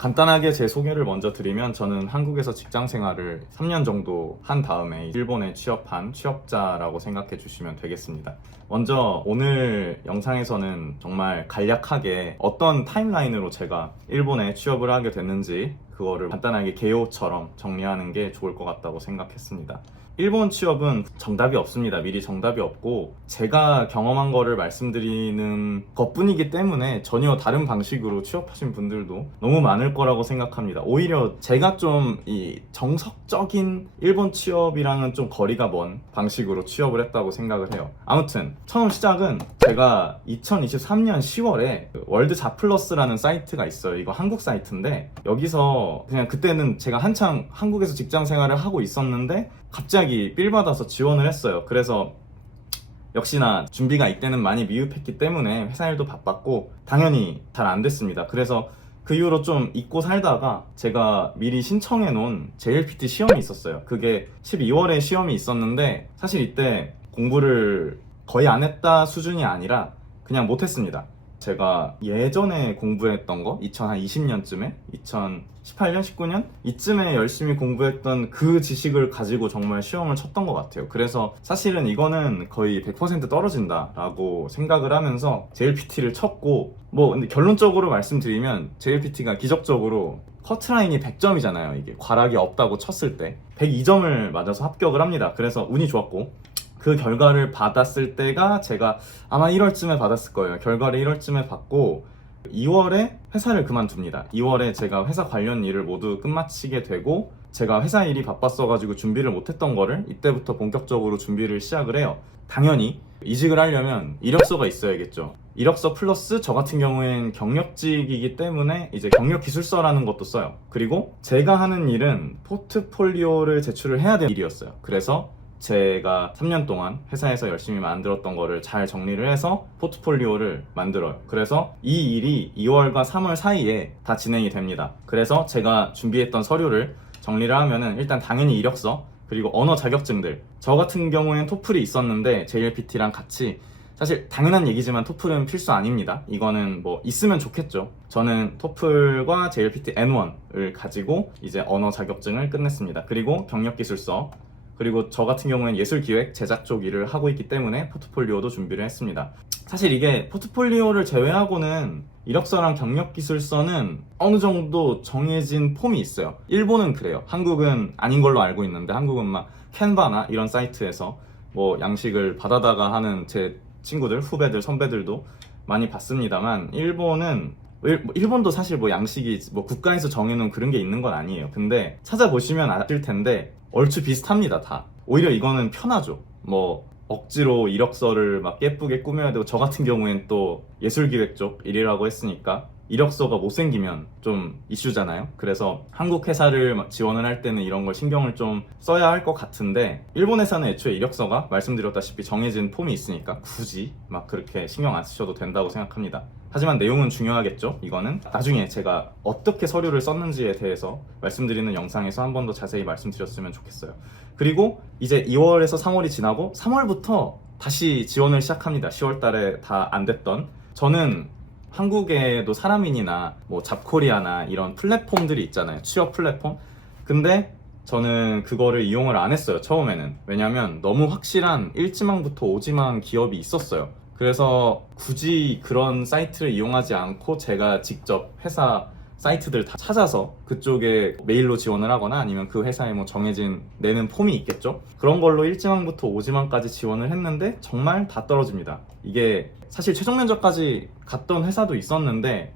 간단하게 제 소개를 먼저 드리면 저는 한국에서 직장 생활을 3년 정도 한 다음에 일본에 취업한 취업자라고 생각해 주시면 되겠습니다. 먼저 오늘 영상에서는 정말 간략하게 어떤 타임라인으로 제가 일본에 취업을 하게 됐는지 그거를 간단하게 개요처럼 정리하는 게 좋을 것 같다고 생각했습니다. 일본 취업은 정답이 없습니다. 미리 정답이 없고 제가 경험한 거를 말씀드리는 것뿐이기 때문에 전혀 다른 방식으로 취업하신 분들도 너무 많을 거라고 생각합니다. 오히려 제가 좀 이 정석적인 일본 취업이랑은 좀 거리가 먼 방식으로 취업을 했다고 생각을 해요. 아무튼 처음 시작은 제가 2023년 10월에 월드 자플러스라는 사이트가 있어요. 이거 한국 사이트인데 여기서 그냥 그때는 제가 한창 한국에서 직장 생활을 하고 있었는데 갑자기 필 받아서 지원을 했어요. 그래서 역시나 준비가 이때는 많이 미흡했기 때문에 회사 일도 바빴고 당연히 잘 안 됐습니다. 그래서 그 이후로 좀 잊고 살다가 제가 미리 신청해 놓은 JLPT 시험이 있었어요. 그게 12월에 시험이 있었는데 사실 이때 공부를 거의 안 했다 수준이 아니라 그냥 못했습니다. 제가 예전에 공부했던 거 2020년쯤에 2018년 19년? 이쯤에 열심히 공부했던 그 지식을 가지고 정말 시험을 쳤던 것 같아요. 그래서 사실은 이거는 거의 100% 떨어진다 라고 생각을 하면서 JLPT를 쳤고 뭐 근데 결론적으로 말씀드리면 JLPT가 기적적으로 커트라인이 100점이잖아요 이게. 과락이 없다고 쳤을 때. 102점을 맞아서 합격을 합니다. 그래서 운이 좋았고 그 결과를 받았을 때가 제가 아마 1월쯤에 받았을 거예요. 결과를 1월쯤에 받고 2월에 회사를 그만둡니다. 2월에 제가 회사 관련 일을 모두 끝마치게 되고 제가 회사 일이 바빴어가지고 준비를 못했던 거를 이때부터 본격적으로 준비를 시작을 해요. 당연히 이직을 하려면 이력서가 있어야겠죠. 이력서 플러스 저 같은 경우엔 경력직이기 때문에 이제 경력 기술서라는 것도 써요. 그리고 제가 하는 일은 포트폴리오를 제출을 해야 되는 일이었어요. 그래서 제가 3년 동안 회사에서 열심히 만들었던 거를 잘 정리를 해서 포트폴리오를 만들어요. 그래서 이 일이 2월과 3월 사이에 다 진행이 됩니다. 그래서 제가 준비했던 서류를 정리를 하면은 일단 당연히 이력서 그리고 언어 자격증들 저 같은 경우엔 토플이 있었는데 JLPT랑 같이 사실 당연한 얘기지만 토플은 필수 아닙니다. 이거는 뭐 있으면 좋겠죠. 저는 토플과 JLPT N1을 가지고 이제 언어 자격증을 끝냈습니다. 그리고 경력 기술서 그리고 저 같은 경우에는 예술 기획 제작 쪽 일을 하고 있기 때문에 포트폴리오도 준비를 했습니다. 사실 이게 포트폴리오를 제외하고는 이력서랑 경력 기술서는 어느 정도 정해진 폼이 있어요. 일본은 그래요. 한국은 아닌 걸로 알고 있는데 한국은 막 캔바나 이런 사이트에서 뭐 양식을 받아다가 하는 제 친구들, 후배들, 선배들도 많이 봤습니다만 일본은 일- 일본도 사실 뭐 양식이 뭐 국가에서 정해놓은 그런 게 있는 건 아니에요. 근데 찾아보시면 아실 텐데 얼추 비슷합니다 다. 오히려 이거는 편하죠. 뭐 억지로 이력서를 막 예쁘게 꾸며야 되고 저 같은 경우엔 또 예술기획 쪽 일이라고 했으니까 이력서가 못생기면 좀 이슈잖아요. 그래서 한국 회사를 막 지원을 할 때는 이런 걸 신경을 좀 써야 할 것 같은데 일본 회사는 애초에 이력서가 말씀드렸다시피 정해진 폼이 있으니까 굳이 막 그렇게 신경 안 쓰셔도 된다고 생각합니다. 하지만 내용은 중요하겠죠. 이거는 나중에 제가 어떻게 서류를 썼는지에 대해서 말씀드리는 영상에서 한 번 더 자세히 말씀드렸으면 좋겠어요. 그리고 이제 2월에서 3월이 지나고 3월부터 다시 지원을 시작합니다. 10월 달에 다 안 됐던 저는 한국에도 사람인이나 뭐 잡코리아나 이런 플랫폼들이 있잖아요. 취업 플랫폼. 근데 저는 그거를 이용을 안 했어요. 처음에는. 왜냐면 너무 확실한 1지망부터 5지망 기업이 있었어요. 그래서 굳이 그런 사이트를 이용하지 않고 제가 직접 회사 사이트들 다 찾아서 그쪽에 메일로 지원을 하거나 아니면 그 회사에 뭐 정해진 내는 폼이 있겠죠. 그런 걸로 1지망부터 5지망까지 지원을 했는데 정말 다 떨어집니다. 이게 사실 최종 면접까지 갔던 회사도 있었는데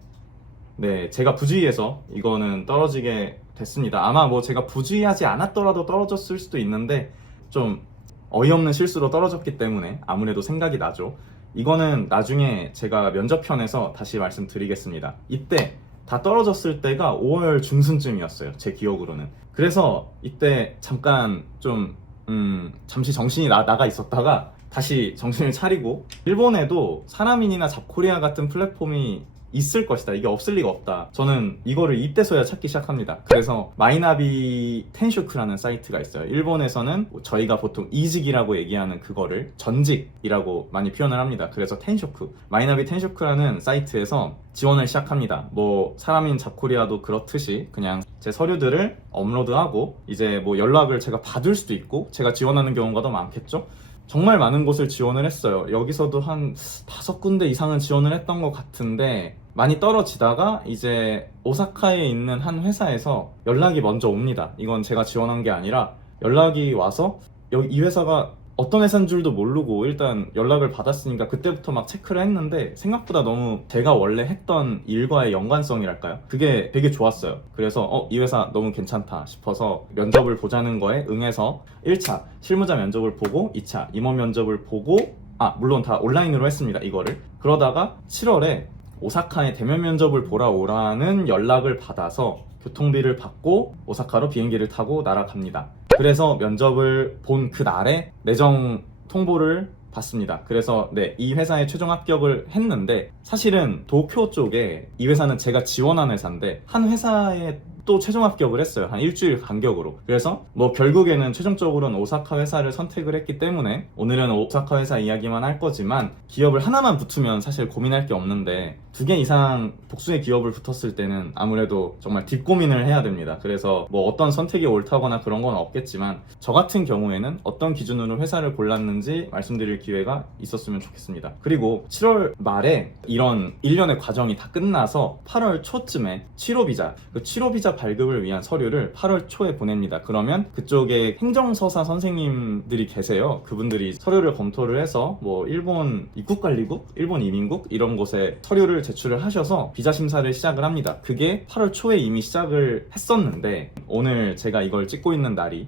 네, 제가 부주의해서 이거는 떨어지게 됐습니다. 아마 뭐 제가 부주의하지 않았더라도 떨어졌을 수도 있는데 좀 어이없는 실수로 떨어졌기 때문에 아무래도 생각이 나죠. 이거는 나중에 제가 면접편에서 다시 말씀드리겠습니다. 이때 다 떨어졌을 때가 5월 중순쯤이었어요. 제 기억으로는. 그래서 이때 잠깐 좀, 음, 잠시 정신이 나, 나가 있었다가 다시 정신을 차리고 일본에도 사람인이나 잡코리아 같은 플랫폼이 있을 것이다. 이게 없을 리가 없다. 저는 이거를 이때서야 찾기 시작합니다. 그래서 마이나비 텐쇼크라는 사이트가 있어요. 일본에서는 저희가 보통 이직이라고 얘기하는 그거를 전직이라고 많이 표현을 합니다. 그래서 텐쇼크, 마이나비 텐쇼크라는 사이트에서 지원을 시작합니다. 뭐 사람인 잡코리아도 그렇듯이 그냥 제 서류들을 업로드하고 이제 뭐 연락을 제가 받을 수도 있고 제가 지원하는 경우가 더 많겠죠. 정말 많은 곳을 지원을 했어요. 여기서도 한 다섯 군데 이상은 지원을 했던 것 같은데 많이 떨어지다가 이제 오사카에 있는 한 회사에서 연락이 먼저 옵니다. 이건 제가 지원한 게 아니라 연락이 와서 여기 이 회사가 어떤 회사인 줄도 모르고 일단 연락을 받았으니까 그때부터 막 체크를 했는데 생각보다 너무 제가 원래 했던 일과의 연관성이랄까요? 그게 되게 좋았어요. 그래서 어, 이 회사 너무 괜찮다 싶어서 면접을 보자는 거에 응해서 1차 실무자 면접을 보고 2차 임원 면접을 보고 아 물론 다 온라인으로 했습니다 이거를 그러다가 7월에 오사카에 대면 면접을 보러 오라는 연락을 받아서 교통비를 받고 오사카로 비행기를 타고 날아갑니다. 그래서 면접을 본 그 날에 내정 통보를 받습니다. 그래서 네, 이 회사에 최종 합격을 했는데 사실은 도쿄 쪽에 이 회사는 제가 지원한 회사인데 한 회사에 또 최종 합격을 했어요. 한 일주일 간격으로. 그래서 뭐 결국에는 최종적으로는 오사카 회사를 선택을 했기 때문에 오늘은 오사카 회사 이야기만 할 거지만 기업을 하나만 붙으면 사실 고민할 게 없는데 두 개 이상 복수의 기업을 붙었을 때는 아무래도 정말 뒷고민을 해야 됩니다. 그래서 뭐 어떤 선택이 옳다거나 그런 건 없겠지만 저 같은 경우에는 어떤 기준으로 회사를 골랐는지 말씀드릴 기회가 있었으면 좋겠습니다. 그리고 7월 말에 이런 일련의 과정이 다 끝나서 8월 초쯤에 7호 비자, 그 7호 비자 발급을 위한 서류를 8월 초에 보냅니다. 그러면 그쪽에 행정서사 선생님들이 계세요. 그분들이 서류를 검토를 해서 뭐 일본 입국관리국, 일본 이민국 이런 곳에 서류를 제출을 하셔서 비자 심사를 시작을 합니다. 그게 8월 초에 이미 시작을 했었는데 오늘 제가 이걸 찍고 있는 날이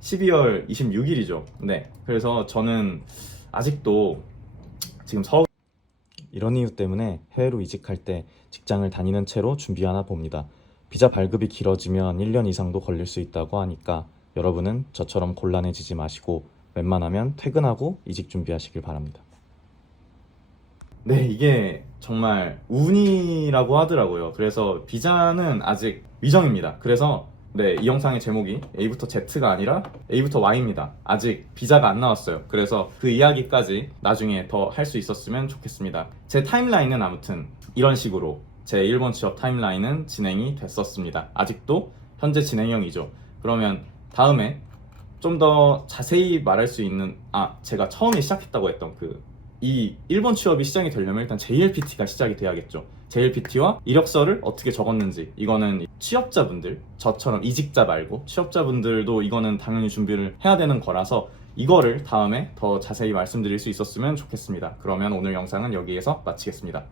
12월 26일이죠. 네. 그래서 저는 아직도 지금 서울 이런 이유 때문에 해외로 이직할 때 직장을 다니는 채로 준비하나 봅니다. 비자 발급이 길어지면 1년 이상도 걸릴 수 있다고 하니까 여러분은 저처럼 곤란해지지 마시고 웬만하면 퇴근하고 이직 준비하시길 바랍니다. 네, 이게 정말 운이라고 하더라고요. 그래서 비자는 아직 위정입니다. 그래서 네, 이 영상의 제목이 A부터 Z가 아니라 A부터 Y입니다. 아직 비자가 안 나왔어요. 그래서 그 이야기까지 나중에 더 할 수 있었으면 좋겠습니다. 제 타임라인은 아무튼 이런 식으로 제 일본 취업 타임라인은 진행이 됐었습니다. 아직도 현재 진행형이죠. 그러면 다음에 좀 더 자세히 말할 수 있는 아 제가 처음에 시작했다고 했던 그 이 일본 취업이 시작이 되려면 일단 JLPT가 시작이 돼야겠죠. JLPT와 이력서를 어떻게 적었는지 이거는 취업자분들 저처럼 이직자 말고 취업자분들도 이거는 당연히 준비를 해야 되는 거라서 이거를 다음에 더 자세히 말씀드릴 수 있었으면 좋겠습니다. 그러면 오늘 영상은 여기에서 마치겠습니다.